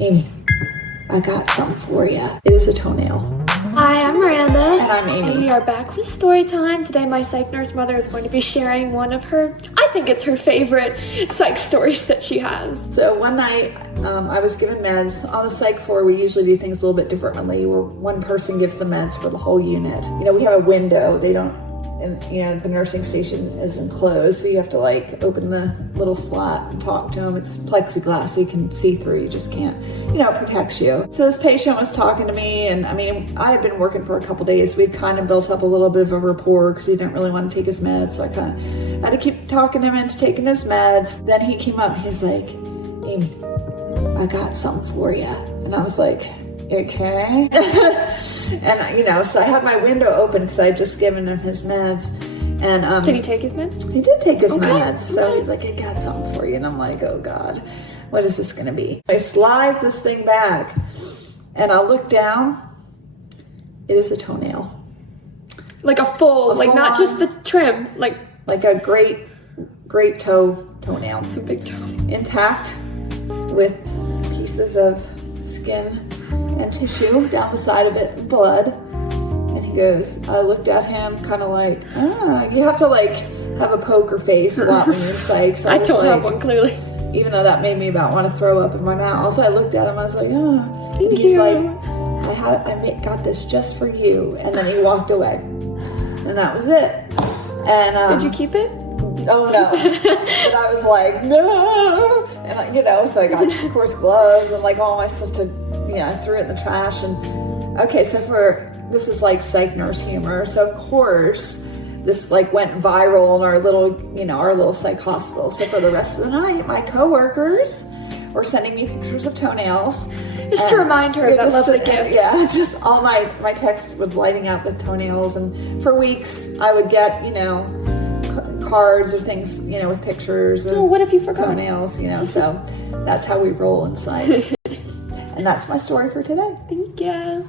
Amy, I got something for you. It is a toenail. Hi, I'm Miranda. And I'm Amy. And we are back with Storytime. Today my psych nurse mother is going to be sharing one of her, I think it's her favorite psych stories that she has. So one night, I was given meds. On the psych floor, we usually do things a little bit differently, where one person gives the meds for the whole unit. You know, we have a window. They don't, and you know, the nursing station is enclosed, so you have to like open the little slot and talk to them. It's plexiglass, so you can see through. You just can't, you know, it protects you. So this patient was talking to me, and I mean, I had been working for a couple days. We'd kind of built up a little bit of a rapport because he didn't really want to take his meds, so I kind of had to keep talking him into taking his meds. Then he came up and he's like, Amy, I got something for you. And I was like, okay. And you know, so I had my window open because I had just given him his meds. And Did he take his meds? he did take his Okay. meds. So he's like, I got something for you. And I'm like, oh God, what is this gonna be? So I slides this thing back and I look down. It is a toenail. Like a full, like not just the trim, like a great toenail. a big toe. Intact with pieces of skin and tissue down the side of it, blood. And he goes, I looked at him kind of like, you have to like have a poker face a lot when you're in psych. So I was don't have like, one, clearly. even though that made me about want to throw up in my mouth, I looked at him, I was like, oh. Thank He's you. like, got this just for you. And then he walked away. And that was it. And Did you keep it? oh no. But I was like, no. And you know, so I got, of course, gloves and like all my stuff to, you know, I threw it in the trash. And okay, so this is like psych nurse humor. So of course, this like went viral in our little psych hospital. So for the rest of the night, my coworkers were sending me pictures of toenails. Just to remind her of that lovely gift. Yeah, just all night my text was lighting up with toenails. And for weeks I would get, you know, cards or things, you know, with pictures of what if you forgot? toenails, you know. So that's how we roll inside. And that's my story for today. Thank you.